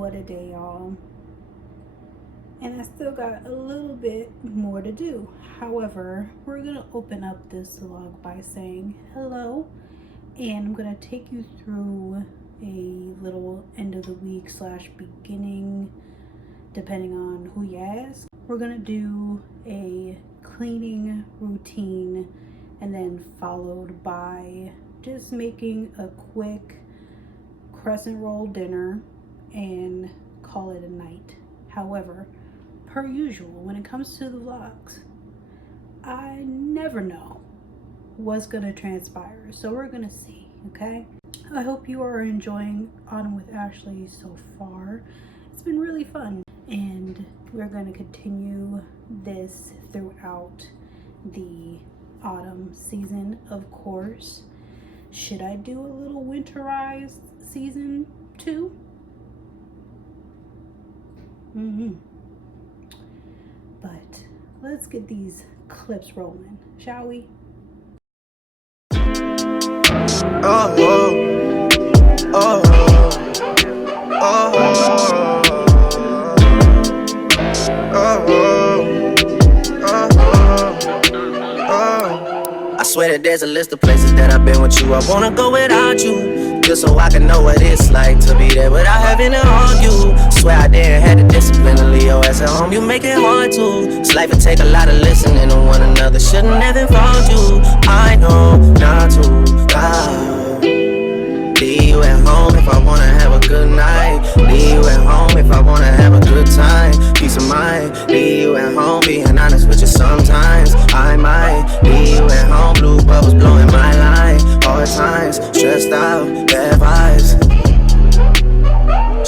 What a day, y'all. And I still got a little bit more to do. However, we're gonna open up this vlog by saying hello, and I'm gonna take you through a little end of the week / beginning, depending on who you ask. We're gonna do a cleaning routine and then followed by just making a quick crescent roll dinner and call it a night. However, per usual, when it comes to the vlogs, I never know what's gonna transpire, so we're gonna see. Okay, I hope you are enjoying Autumn with Ashlee so far. It's been really fun, and we're gonna continue this throughout the autumn season, of course. Should I do a little winterized season 2? But let's get these clips rolling, shall we? Oh, oh, oh, oh, oh. I swear that there's a list of places that I've been with you. I wanna go without you, just so I can know what it's like to be there without having to argue. Swear I didn't have the discipline to leave your ass at home. You make it hard to. This life would take a lot of listening to one another. Shouldn't have involved you. I know not to. Leave you at home if I wanna have a good night. Leave you at home if I wanna have a good time. Peace of mind. Leave you at home, being honest with you sometimes. I might leave you at home, blue bubbles blowing my line. Hard times, stressed out, bad vibes.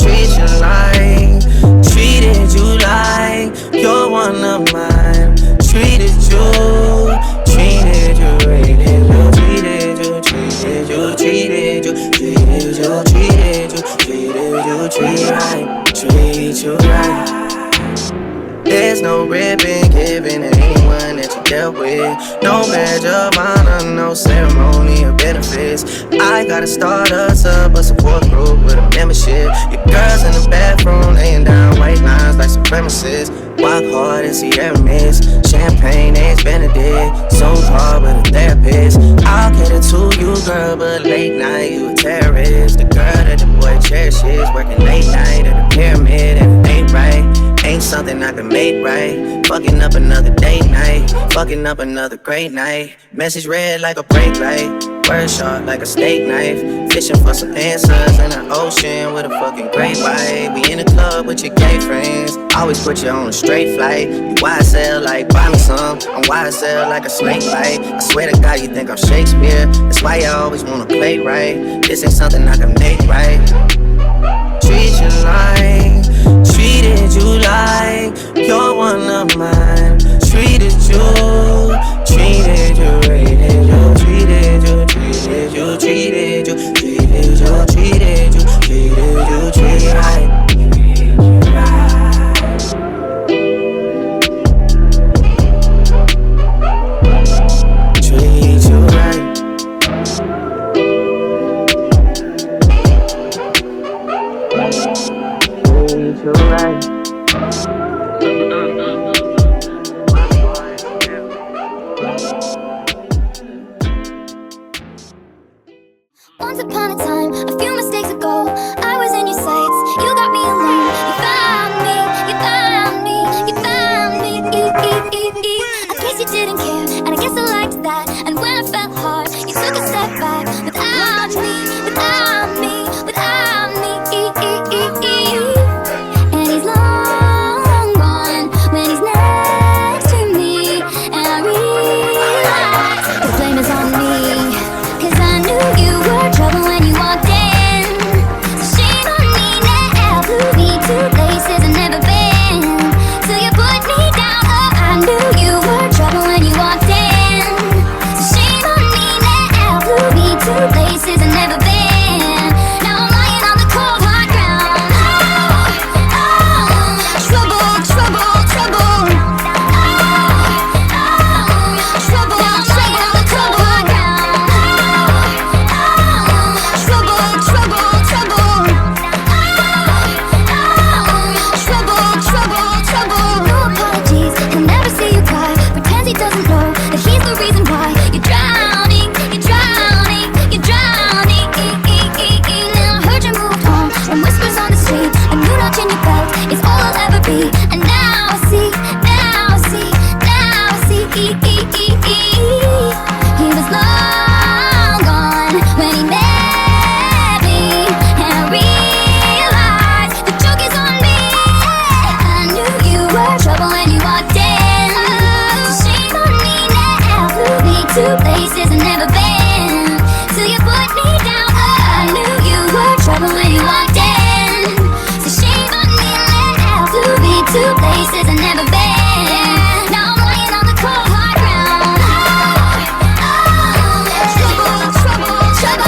Treat you like, treated you like you're one of mine. Treated you, treated you, treated you, treated you, treated you, treated you, treated you, treated you, treated you, treat you right. There's no ribbon given to anyone that you dealt with. No badge of honor, no ceremony or benefits. I gotta start us up a support group with a membership. Your girls in the bathroom laying down white lines like supremacists. Walk hard and see their miss. Champagne, eggs Benedict. Zoom call with a therapist. I'll cater to you, girl, but late night you a terrorist. The girl that the boy cherishes, working late night at the pyramid, and it ain't right. Ain't something I can make right. Fucking up another date night. Fucking up another great night. Message red like a brake light. Word sharp like a steak knife. Fishing for some answers in the ocean with a fucking great white. We in the club with your gay friends. Always put you on a straight flight. You YSL like buy me some. I'm YSL like a snake bite. I swear to God you think I'm Shakespeare. That's why you always wanna play right. This ain't something I can make right. Treat you like, treated you like you're one of mine. Treated you, treated you, treated you, treated you, treated you, treated you, treated you, treated you, treated you, treated you right. Treat you right. Treat you right. Once upon a time, a few mistakes ago, I was in your sights. You got me alone. You found me. You found me. You found me. I guess you didn't care, and I guess I liked that. And when I felt hard, you took a step back. Without me, without me, without me. And these long places I've never been. Now I'm lying on the cold hard ground. Trouble, trouble, trouble.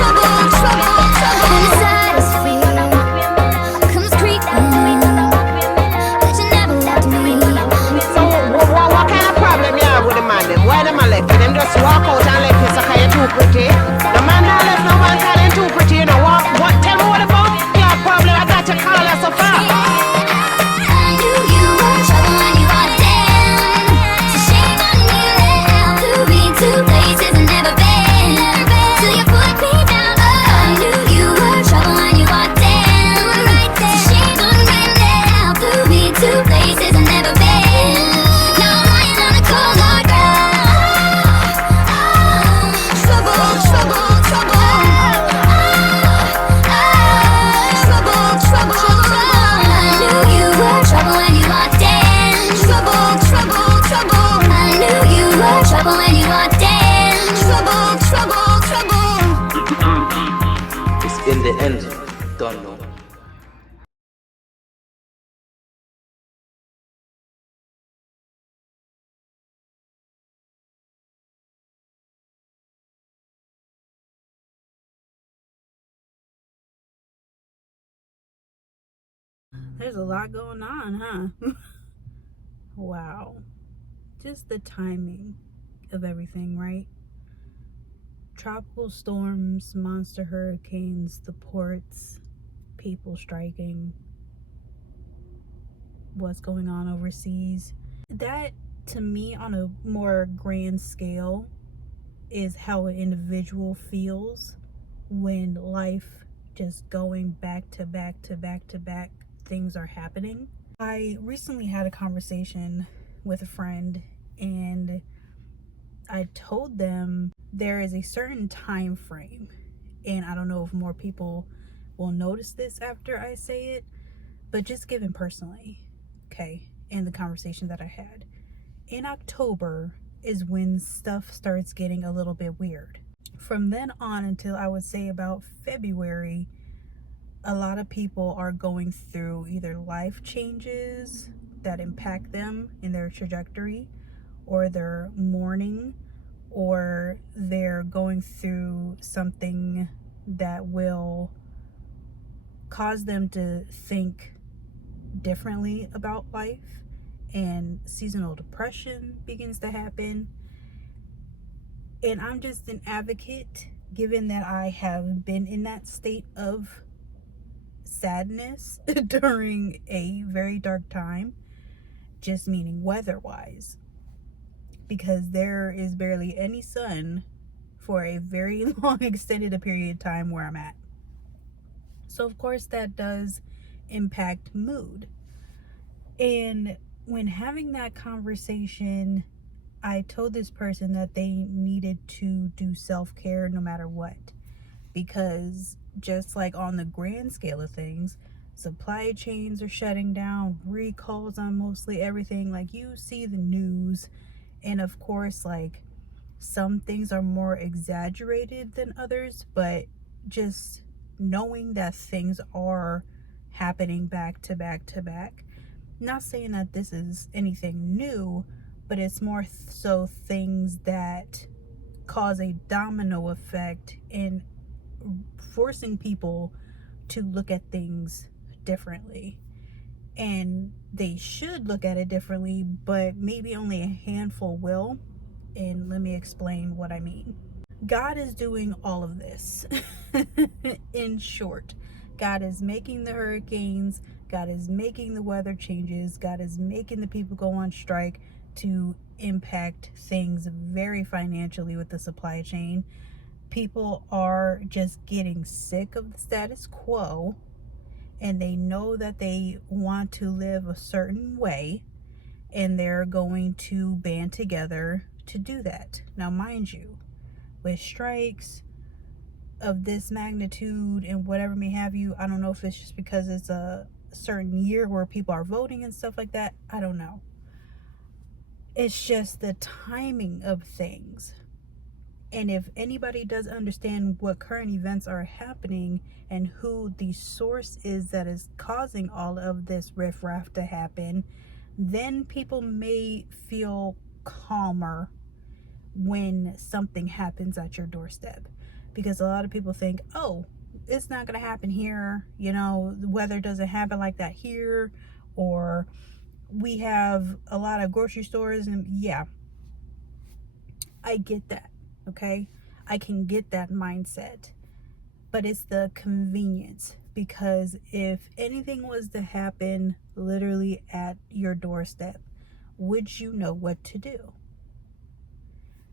Trouble, trouble, trouble. And the saddest fear comes creeping, that you never left me. So what kind of problem you have with the man them? Why them a left? Them just walk out and left you so cause you're too pretty. The man not left no man call him too pretty, you know what? Tell me what about your problem? I got you call us so far. I knew you were trouble when you walked in. So shame on me that I flew me to places I've never been. Till you put me down. I knew you were trouble when you walked in. So shame on me that I flew me to places I've never been. Now I'm lying on the cold hard ground. Trouble, trouble, trouble. Trouble, trouble, trouble. I knew you were trouble when you walked in. Trouble, trouble, trouble. I knew you were trouble when you walked in. Trouble, trouble, trouble. It's in the end, don't know. There's a lot going on, huh? Wow. Just the timing of everything, right? Tropical storms, monster hurricanes, the ports, people striking, what's going on overseas. That, to me, on a more grand scale, is how an individual feels when life just going back to back to back to back things are happening. I recently had a conversation with a friend, and I told them there is a certain time frame, and I don't know if more people will notice this after I say it, but just given personally, okay, in the conversation that I had, in October is when stuff starts getting a little bit weird. From then on until I would say about February, a lot of people are going through either life changes that impact them in their trajectory, or they're mourning, or they're going through something that will cause them to think differently about life, and seasonal depression begins to happen. And I'm just an advocate, given that I have been in that state of sadness during a very dark time, just meaning weather-wise, because there is barely any sun for a very long extended period of time where I'm at. So of course that does impact mood. And when having that conversation, I told this person that they needed to do self-care no matter what, because just like on the grand scale of things, supply chains are shutting down, recalls on mostly everything. Like, you see the news, and of course, like, some things are more exaggerated than others, but just knowing that things are happening back to back to back. Not saying that this is anything new, but it's more so things that cause a domino effect in forcing people to look at things differently. And they should look at it differently, but maybe only a handful will. And let me explain what I mean. God is doing all of this. In short, God is making the hurricanes, God is making the weather changes, God is making the people go on strike to impact things very financially with the supply chain. People are just getting sick of the status quo, and they know that they want to live a certain way, and they're going to band together to do that. Now, mind you, with strikes of this magnitude and whatever may have you, I don't know if it's just because it's a certain year where people are voting and stuff like that. I don't know. It's just the timing of things. And if anybody does understand what current events are happening and who the source is that is causing all of this riffraff to happen, then people may feel calmer when something happens at your doorstep. Because a lot of people think, oh, it's not going to happen here. You know, the weather doesn't happen like that here. Or we have a lot of grocery stores. And yeah, I get that. Okay. I can get that mindset. But it's the convenience. Because if anything was to happen literally at your doorstep, would you know what to do?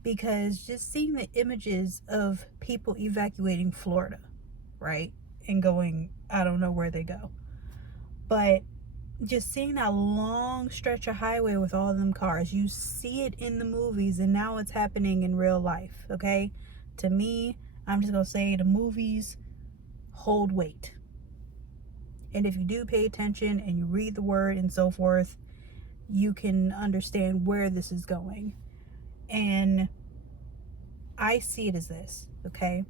Because just seeing the images of people evacuating Florida, right? And going, I don't know where they go. But just seeing that long stretch of highway with all of them cars, you see it in the movies and now it's happening in real life, okay? To me, I'm just going to say the movies hold weight. And if you do pay attention and you read the word and so forth, you can understand where this is going. And I see it as this, okay?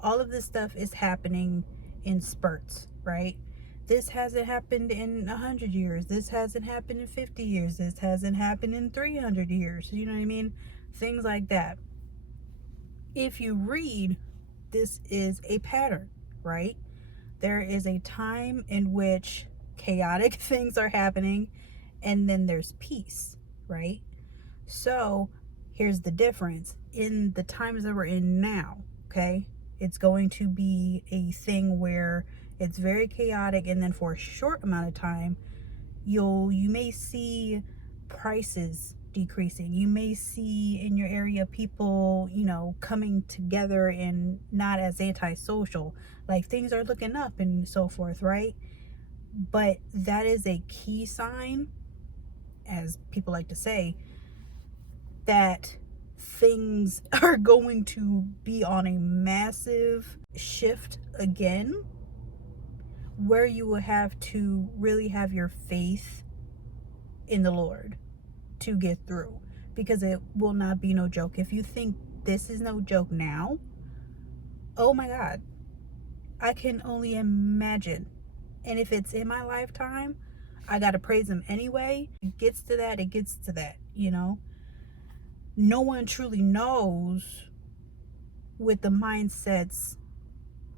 All of this stuff is happening in spurts, right? This hasn't happened in 100 years. This hasn't happened in 50 years. This hasn't happened in 300 years. You know what I mean? Things like that. If you read, this is a pattern, right? There is a time in which chaotic things are happening, and then there's peace, right? So here's the difference. In the times that we're in now, okay, it's going to be a thing where it's very chaotic, and then for a short amount of time, you may see prices decreasing. You may see in your area people, you know, coming together and not as antisocial. Like things are looking up and so forth, right? But that is a key sign, as people like to say, that things are going to be on a massive shift again, where you will have to really have your faith in the Lord to get through, because it will not be no joke. If you think this is no joke now, oh my God, I can only imagine. And if it's in my lifetime, I gotta praise him anyway. It gets to that, you know. No one truly knows with the mindsets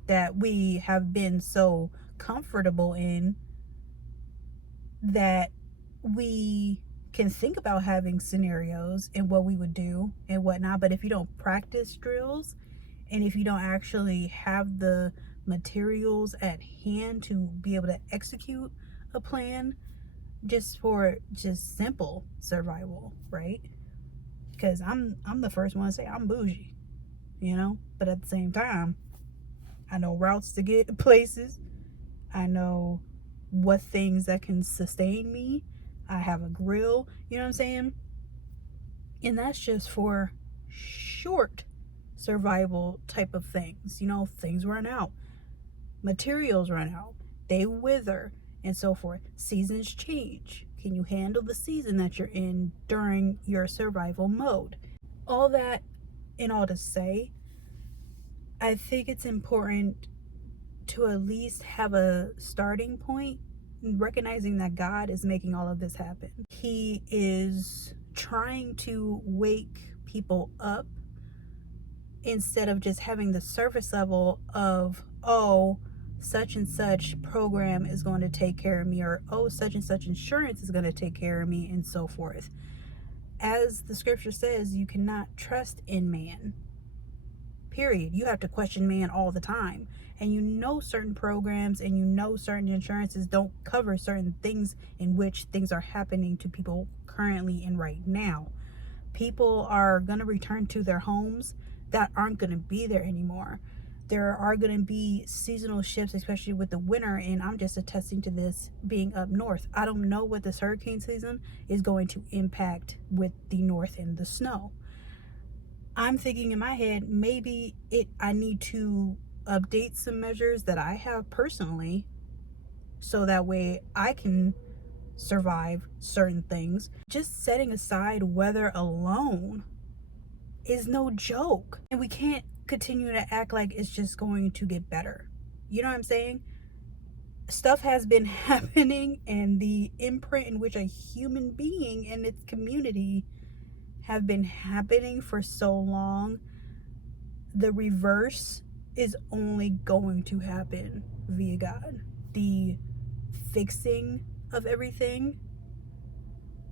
that we have been so comfortable in, that we can think about having scenarios and what we would do and whatnot. But if you don't practice drills, and if you don't actually have the materials at hand to be able to execute a plan just for just simple survival, right? Because I'm the first one to say I'm bougie, you know, but at the same time, I know routes to get places. I know what things that can sustain me. I have a grill, you know what I'm saying? And that's just for short survival type of things. You know, things run out, materials run out, they wither, and so forth. Seasons change. Can you handle the season that you're in during your survival mode? All that and all to say, I think it's important to at least have a starting point, recognizing that God is making all of this happen. He is trying to wake people up instead of just having the surface level of, oh, such and such program is going to take care of me, or oh, such and such insurance is going to take care of me, and so forth. As the scripture says, you cannot trust in man, period. You have to question man all the time. And you know certain programs and you know certain insurances don't cover certain things in which things are happening to people currently and right now. People are going to return to their homes that aren't going to be there anymore. There are going to be seasonal shifts, especially with the winter, and I'm just attesting to this being up north. I don't know what this hurricane season is going to impact with the north and the snow. I'm thinking in my head, maybe I need to update some measures that I have personally, so that way I can survive certain things. Just setting aside weather alone is no joke. And we can't continue to act like it's just going to get better. You know what I'm saying? Stuff has been happening, and the imprint in which a human being and its community have been happening for so long, the reverse is only going to happen via God. The fixing of everything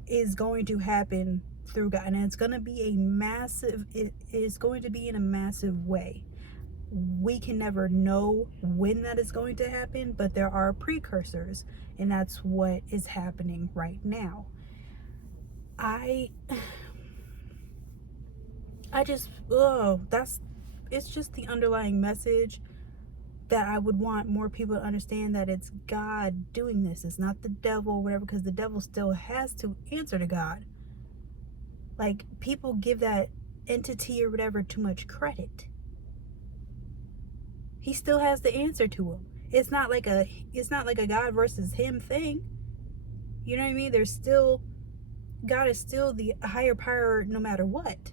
is going to happen through God, and it's going to be it is going to be in a massive way. We can never know when that is going to happen, but there are precursors, and that's what is happening right now. It's just the underlying message that I would want more people to understand, that it's God doing this. It's not the devil or whatever, because the devil still has to answer to God. Like, people give that entity or whatever too much credit. He still has to answer to him. It's not like a God versus him thing. You know what I mean? God is still the higher power no matter what.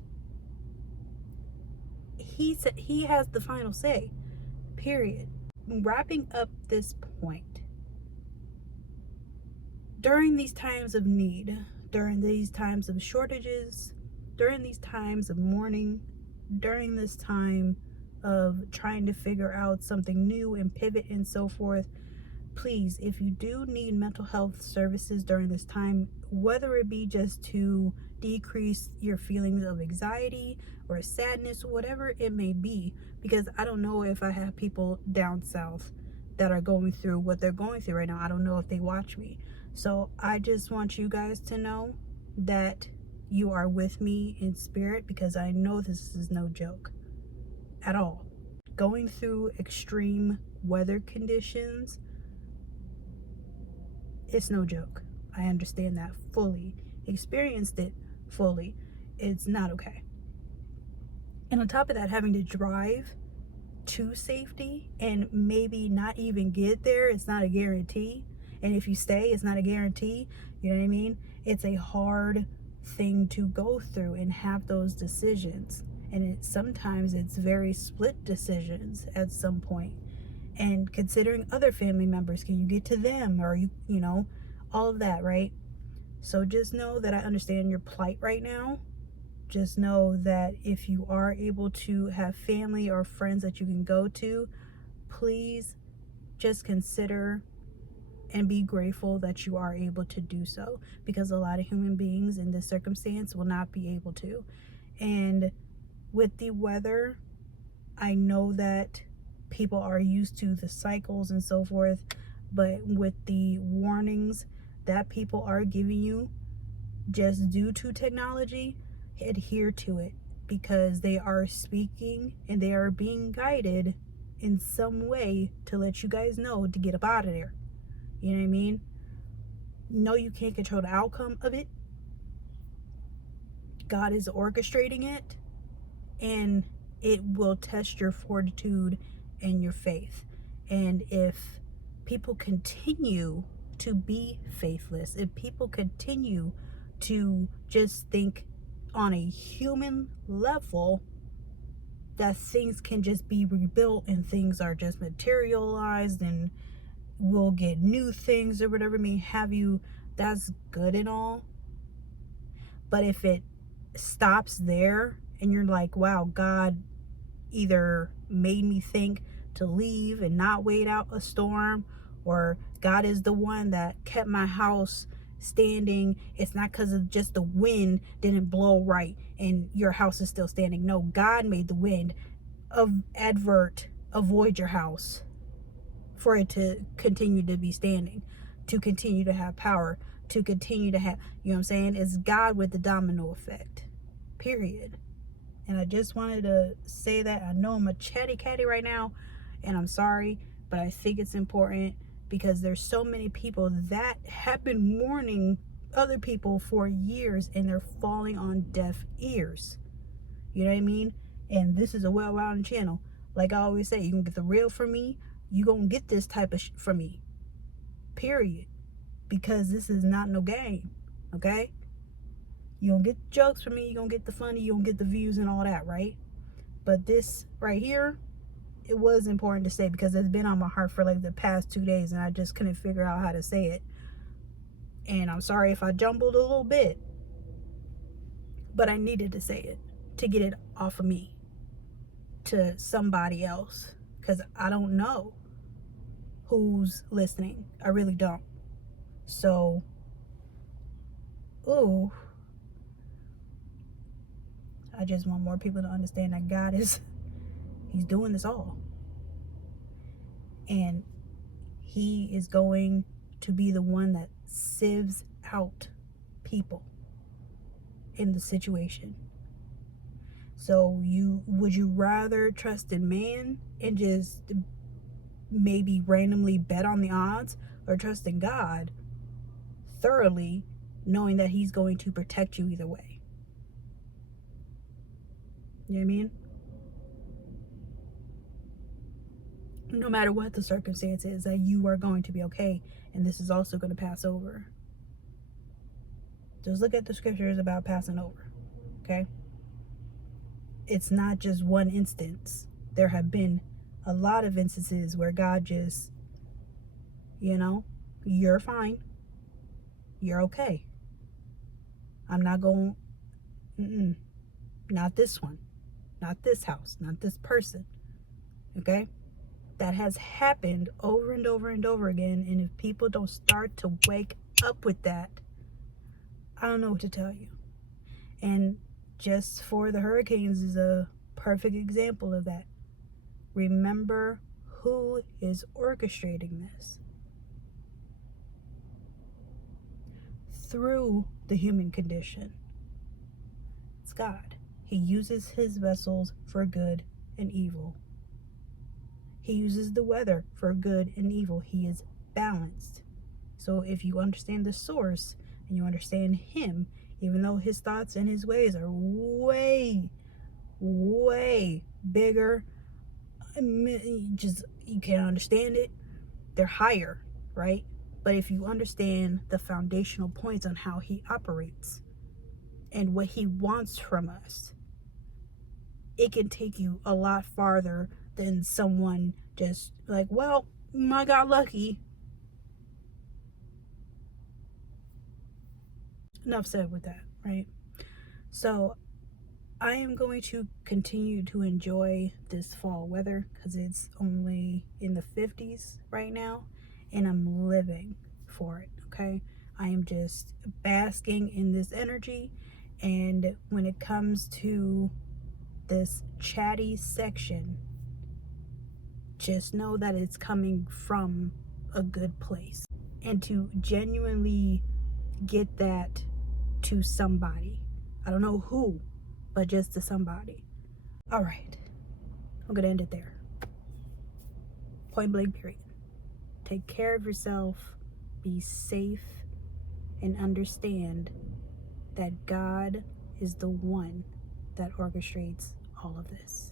He has the final say. Period. Wrapping up this point, during these times of need, during these times of shortages, during these times of mourning, during this time of trying to figure out something new and pivot and so forth, please, if you do need mental health services during this time, whether it be just to decrease your feelings of anxiety or sadness, whatever it may be, because I don't know if I have people down south that are going through what they're going through right now. I don't know if they watch me. So I just want you guys to know that you are with me in spirit, because I know this is no joke at all. Going through extreme weather conditions, it's no joke. I understand that fully. Experienced it fully. It's not okay. And on top of that, having to drive to safety and maybe not even get there, it's not a guarantee. And if you stay, it's not a guarantee. You know what I mean? It's a hard thing to go through and have those decisions. And sometimes it's very split decisions at some point. And considering other family members, can you get to them, or you know, all of that, right? So just know that I understand your plight right now. Just know that if you are able to have family or friends that you can go to, please just consider and be grateful that you are able to do so, because a lot of human beings in this circumstance will not be able to. And with the weather, I know that people are used to the cycles and so forth, but with the warnings that people are giving you just due to technology, adhere to it, because they are speaking and they are being guided in some way to let you guys know to get up out of there. You know what I mean? No, you can't control the outcome of it. God is orchestrating it, and it will test your fortitude and your faith. And if people continue to be faithless, if people continue to just think on a human level that things can just be rebuilt and things are just materialized and we'll get new things or whatever may have you, that's good and all. But if it stops there and you're like, wow, God either made me think to leave and not wait out a storm, or God is the one that kept my house standing, it's not because of just the wind didn't blow right and your house is still standing. No, God made the wind avoid your house for it to continue to be standing, to continue to have power, to continue to have, you know what I'm saying? It's God with the domino effect, period. And I just wanted to say that. I know I'm a chatty catty right now, and I'm sorry, but I think it's important, because there's so many people that have been warning other people for years, and they're falling on deaf ears. You know what I mean? And this is a well-rounded channel. Like I always say, you can get the real from me, you gonna get this type of from me, period, because this is not no game. Okay, You don't get jokes from me, you don't get the funny, you don't get the views and all that, right? But this right here, it was important to say because it's been on my heart for like the past 2 days and I just couldn't figure out how to say it. And I'm sorry if I jumbled a little bit, but I needed to say it to get it off of me to somebody else, because I don't know who's listening. I really don't. So, ooh, I just want more people to understand that God is, he's doing this all. And he is going to be the one that sieves out people in the situation. So would you rather trust in man and just maybe randomly bet on the odds, or trust in God thoroughly, knowing that he's going to protect you either way? You know what I mean? No matter what the circumstance is, that you are going to be okay, and this is also going to pass over. Just look at the scriptures about passing over, okay? It's not just one instance. There have been a lot of instances where God just, you're fine. You're okay. I'm not going, not this one, not this house, not this person, okay? That has happened over and over and over again, and if people don't start to wake up with that, I don't know what to tell you. And just for the hurricanes is a perfect example of that. Remember who is orchestrating this through the human condition. It's God. He uses his vessels for good and evil. He uses the weather for good and evil. He is balanced. So if you understand the source and you understand him, even though his thoughts and his ways are way, way bigger, you can't understand it. They're higher, right? But if you understand the foundational points on how he operates and what he wants from us, it can take you a lot farther than someone just like, well, I got lucky. Enough said with that, right? So I am going to continue to enjoy this fall weather because it's only in the 50s right now, and I'm living for it, okay? I am just basking in this energy, and when it comes to this chatty section, just know that it's coming from a good place, and to genuinely get that to somebody. I don't know who, but just to somebody. All right, I'm gonna end it there. Point blank period. Take care of yourself, be safe, and understand that God is the one that orchestrates all of this.